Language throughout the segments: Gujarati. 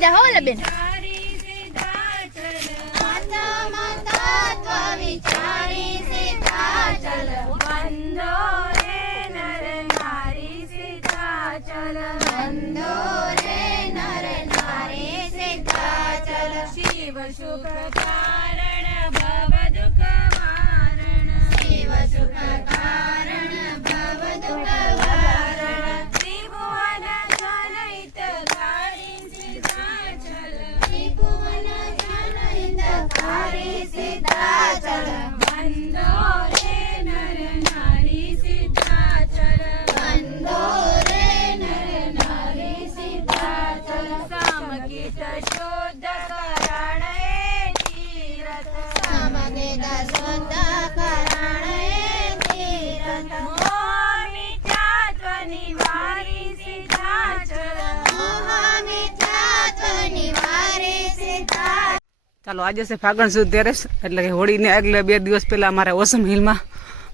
જા હો લે બેન शिव सुख कारण भव दुख वारण शिव सुख कारण भव दुख वारण त्रिभुवन जनहित कारी सिद्धाचल त्रिभुवन जनहित कारी सिद्धाचल बंदो रे नर नारी सिद्धाचल बंदो रे नर नारी सिद्धाचल सामकित शोध ચાલો આજે છે ફાગણ સુદ તેરસ એટલે કે હોળીને આગલે 2 દિવસ પહેલાં અમારે ઓસમ હિલમાં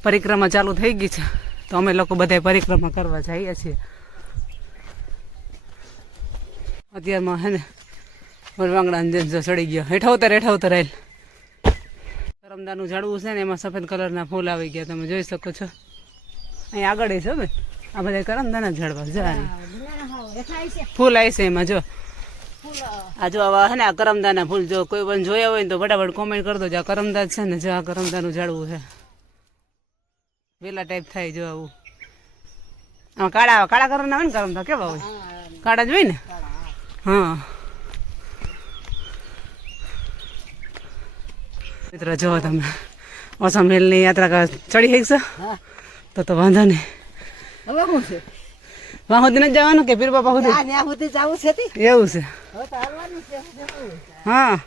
પરિક્રમા ચાલુ થઈ ગઈ છે તો અમે લોકો બધા પરિક્રમા કરવા જઈએ છીએ અત્યારમાં હે ને વરવાંગડા જેમ ચડી ગયો હેઠા ઉતર આવેલ કરમદાનું ઝાડવું છે ને એમાં સફેદ કલરના ફૂલ આવી ગયા તમે જોઈ શકો છો અહીં આગળ છે ને આ બધા કરમદાના ઝાડવા જાય ફૂલ આવી છે એમાં જો આ જો આવા હે ને આ કરમદાના ફૂલ જો કોઈ પણ જોયા હોય ને તો ફટાફટ કોમેન્ટ કરી દો જો આ કરમદા છે ને જો આ કરમદાનું ઝાડવું છે વેલા ટાઈપ થાય જો આવું આમાં કાળા કાળા કલરના હોય ને કરમદા કેવા હોય કાળા જ હોય ને હા મિત્ર જો તમે ઓસમ હિલની યાત્રા ચડી શકશો તો વાંધો નહીં હવે શું છે વાં સુધી નથી જવાનું કે પીર બાપા સુધી ત્યાં સુધી જવું છે એવું છે હા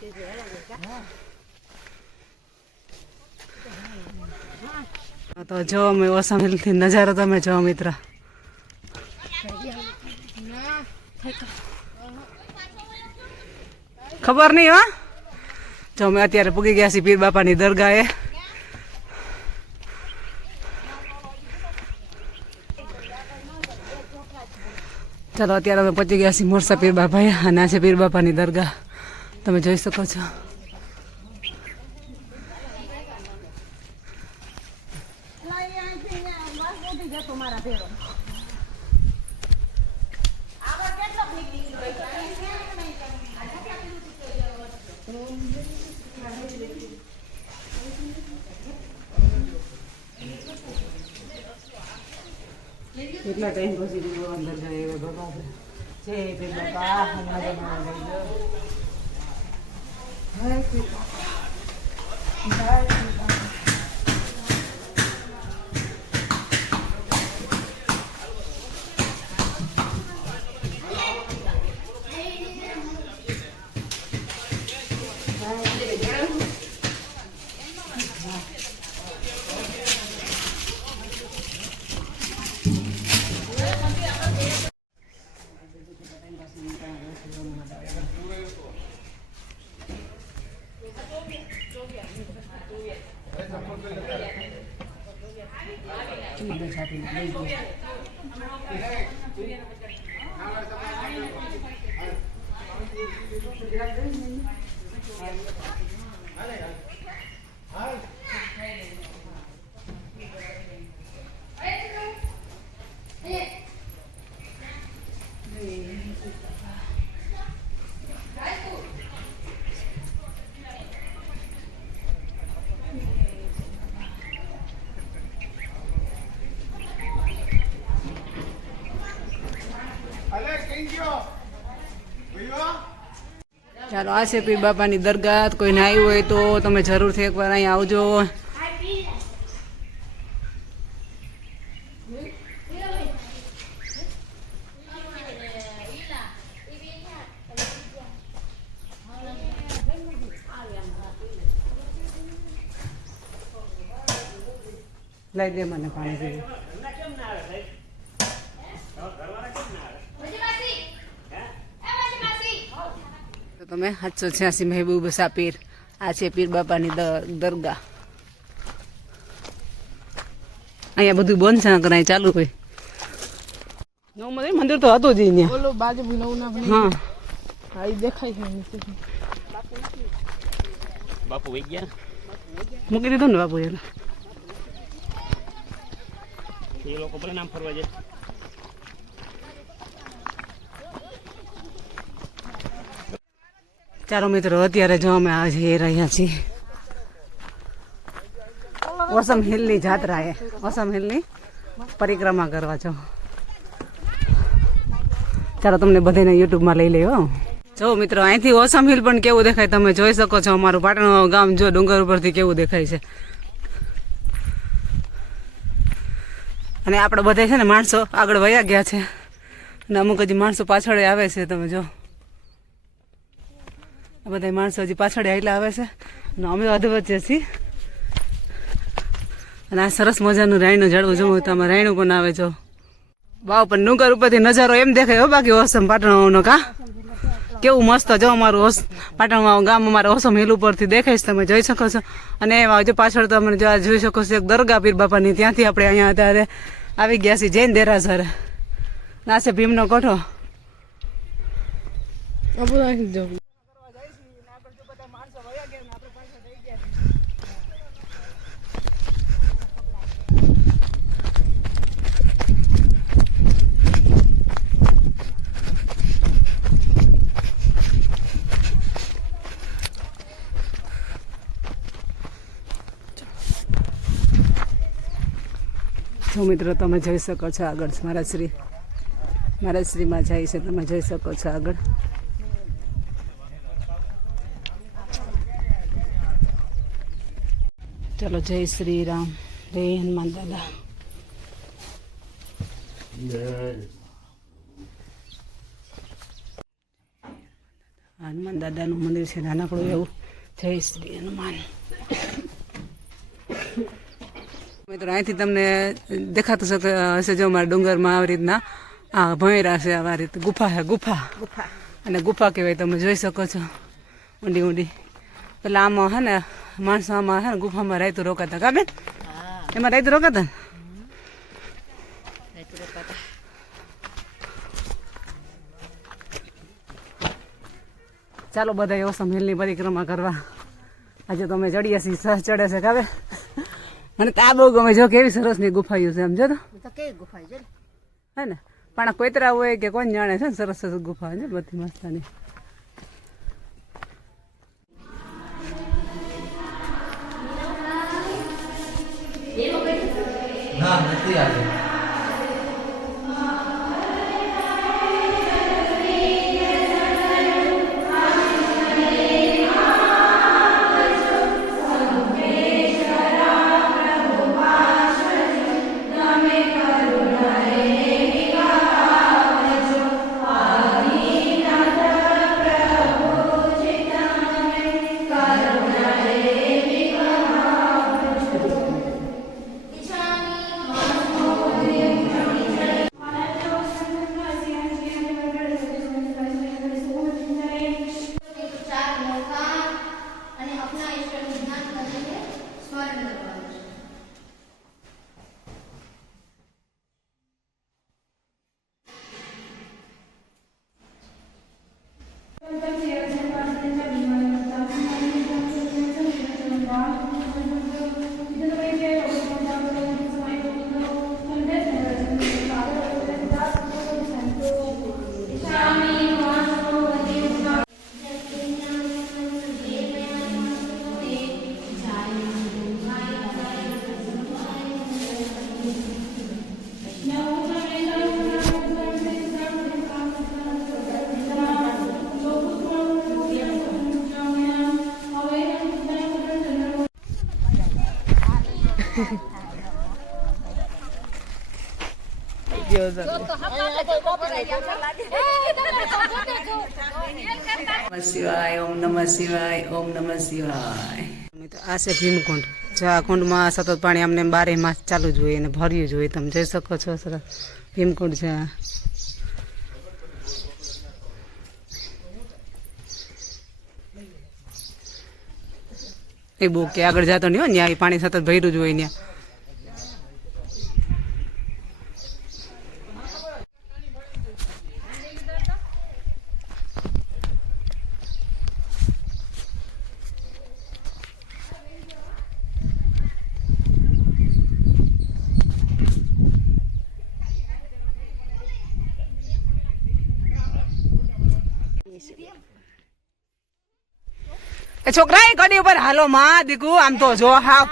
તો જો અમે ઓસમ હિલથી નજારો તમે જો મિત્ર ખબર નહીં હા જો અમે અત્યારે પૂગી ગયા છીએ પીર બાપાની દરગાહે ચાલો અત્યારે અમે પહોંચી ગયા છીએ મોરસા પીર બાપા અને આ છે પીર બાપાની દરગાહ તમે જોઈ શકો છો કેટલા ટાઈમ પછી દીધો અંદર જાય એવા બાબા છે પીર બાપા હમણાં જમવા લઈ જાઓ ચાલો આ છે પીર બાપાની દરગાહ કોઈને આવ્યું હોય તો તમે જરૂરથી એકવાર અહીં આવજો લઈ દે મને પાણી પીવું તમે 786 મહેબૂબ શાહ પીર આ છે પીર બાપાની દરગાહ અહીંયા બધું બંધ છે કરાય ચાલુ હોય નવું મંદિર તો હતું જ અહીંયા ઓલો બાજુ નવું ના હા હા ઈ દેખાય છે નીચેથી. બાપુ વહી ગયા મૂકી દીધું ને બાપુ એને. એ લોકો ભલે નામ ફરવા જાય. ચાલો મિત્રો, અત્યારે જો અમે આ જઈ રહ્યા છીએ ઓસમ હિલની જાત્રાએ. ઓસમ હિલની પરિક્રમા કરવા છો. ચાલો તમને બધાને યુટ્યુબમાં લઈ લેવો. જો મિત્રો, અહીંથી ઓસમ હિલ પણ કેવું દેખાય તમે જોઈ શકો છો. અમારું પાટણ ગામ જો ડુંગર ઉપરથી કેવું દેખાય છે. અને આપણે બધા છે ને માણસો આગળ વયા ગયા છે અને અમુક હજી માણસો પાછળ આવે છે. તમે જો આ બધા માણસો હજી પાછળ આટલા આવે છે અને અમે અધવચ્ચે છીએ. અને આ સરસ મજાનું રાયણું ઝાડવું જોવું તો આમાં રાયણું પણ આવે છો. વાવ, પણ ડુંગર ઉપરથી નજારો એમ દેખાય હો. બાકી ઓસમ પાટણનો કા કેવું મસ્ત જો અમારું પાટણમાં ગામ અમારા ઓસમ હિલ ઉપરથી દેખાય છે. તમે જોઈ શકો છો. અને એમાં હજુ પાછળ તમે જોઈ શકો છો એક દરગાહ પીર બાપાની. ત્યાંથી આપણે અહીંયા અત્યારે આવી ગયા છીએ જૈન દેરાસર. ના છે ભીમનો કોઠો. આ બધું અહીંથી જવું. જો મિત્રો, તમે જોઈ શકો છો આગળ મારા શ્રીમાં જાય છે. તમે જોઈ શકો છો આગળ. ચલો, જય શ્રી રામ, જય હનુમાન દાદા. હનુમાન દાદાનું મંદિર છે નાનકડું એવું. જય શ્રી હનુમાન. મિત્રો, અહીંથી તમને દેખાતું હશે જો અમારા ડુંગરમાં આવી રીતના આ ભંયરા છે. આવા રીતે ગુફા છે. ગુફા અને ગુફા કહેવાય. તમે જોઈ શકો છો ઊંડી ઊંડી. પેલા આમાં હે ને માણસો આમાં હે ને ગુફામાં રાયતું રોકાતા. કા બેન? એમાં રાયતું રોકાતા ને? ચાલો બધા ઓસમ હિલની પરિક્રમા કરવા આજે તમે ચડીએ છીએ. સહ ચડે છે કાવે. મને તો આ બહુ ગમે. જો કેવી સરસ ની ગુફાયું છે. સમજો તો કેવી ગુફા છે હે ને. પણ કોતરા હોય કે કોણ જાણે છે ને. સરસ સરસ ગુફા છે બધી મસ્તાની. ના નથી આવી. શિવાય. ઓમ નમઃ શિવાય. ઓમ નમઃ શિવાય. આ છે ભીમકુંડ. જો આ કુંડમાં સતત પાણી અમને 12 માસ ચાલુ જ હોય અને ભર્યું જ હોય. તમે જોઈ શકો છો. સરસ ભીમકુંડ છે. એ બહુ કે આગળ જતો નહીં હોય. ત્યાં પાણી સતત ભર્યું જ હોય. ત્યાં એ છોકરા એ ગાડી ઉપર હાલો માં દીકુ આમ તો જો હાવ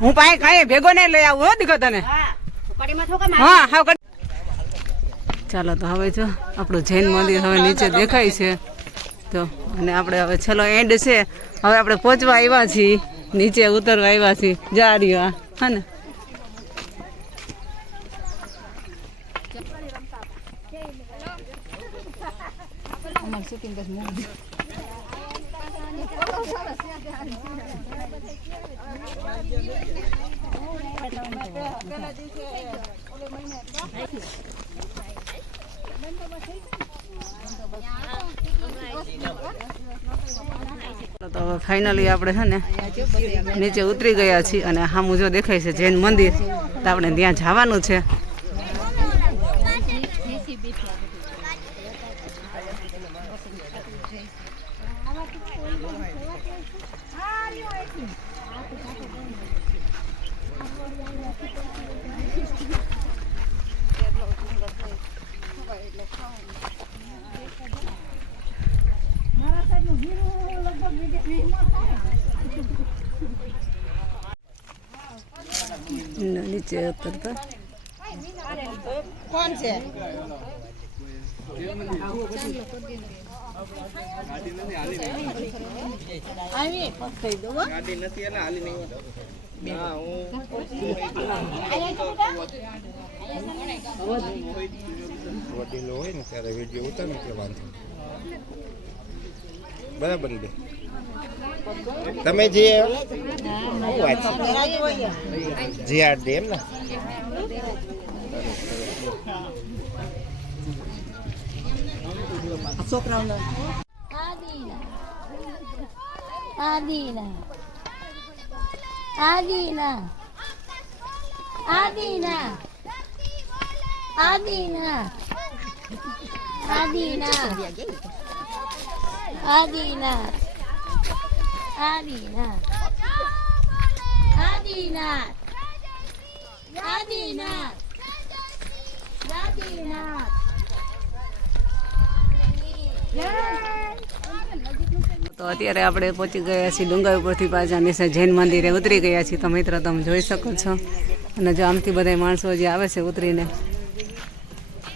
હું પાસે કઈ ભેગો નહીં લઈ આવું હો દીકો તને હા હાવ ચાલો તો હવે જો આપણું જૈન મંદિર હવે નીચે દેખાય છે તો અને આપણે હવે છેલ્લો એન્ડ છે હવે આપણે પહોંચવા આવ્યા છીએ નીચે ઉતરવા આવ્યા છીએ જા રહ્યો હા ને તો હવે ફાઇનલી આપણે છે ને નીચે ઉતરી ગયા છીએ અને સામું જો દેખાય છે જૈન મંદિર તો આપણે ત્યાં જવાનું છે નીચે ઉતરતા કોણ છે વડીલો હોય ને ત્યારે વિડીયો ઉતારે એટલે વાંધો બરાબર ને તમે જે જીઆર ડે એમ ને છોકરાઓને Adina. Adina. Adina. Adina. Adina. Adina. Adina. Adina. Adina. Adina. તો અત્યારે આપણે પહોંચી ગયા છીએ ડુંગર ઉપરથી પાછા નીચે જૈન મંદિરે ઉતરી ગયા છીએ તો મિત્ર તમે જોઈ શકો છો અને જો આમથી બધા માણસો જે આવે છે ઉતરીને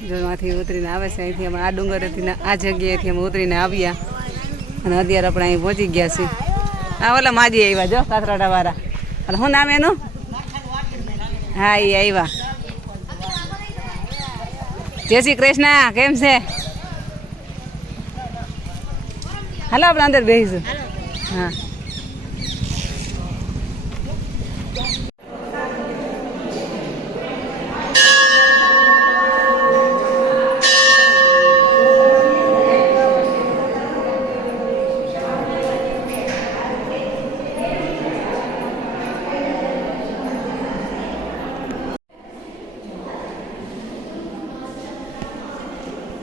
જો આમાંથી ઉતરીને આવે છે અહીંથી અમે આ ડુંગરેથી આ જગ્યાએથી અમે ઉતરીને આવ્યા અને અત્યારે આપણે અહીં પહોંચી ગયા છીએ આ ઓલા માજી આવ્યા જો કાતરાડાવાળા એટલે શું નામ એનું હા એ આવ્યા જય શ્રી કૃષ્ણ કેમ છે હાલો આપણે અંદર બેસીશું હા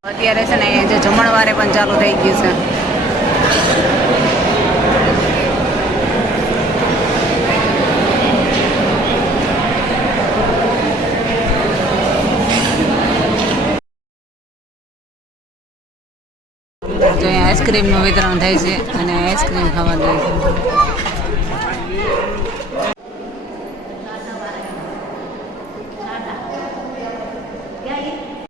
અત્યારે છે ને જે જમણવારે પણ ચાલુ થઈ ગયું છે જો અહીંયા આઈસ્ક્રીમનું વિતરણ થાય છે અને આઈસ્ક્રીમ ખાવા જાય છે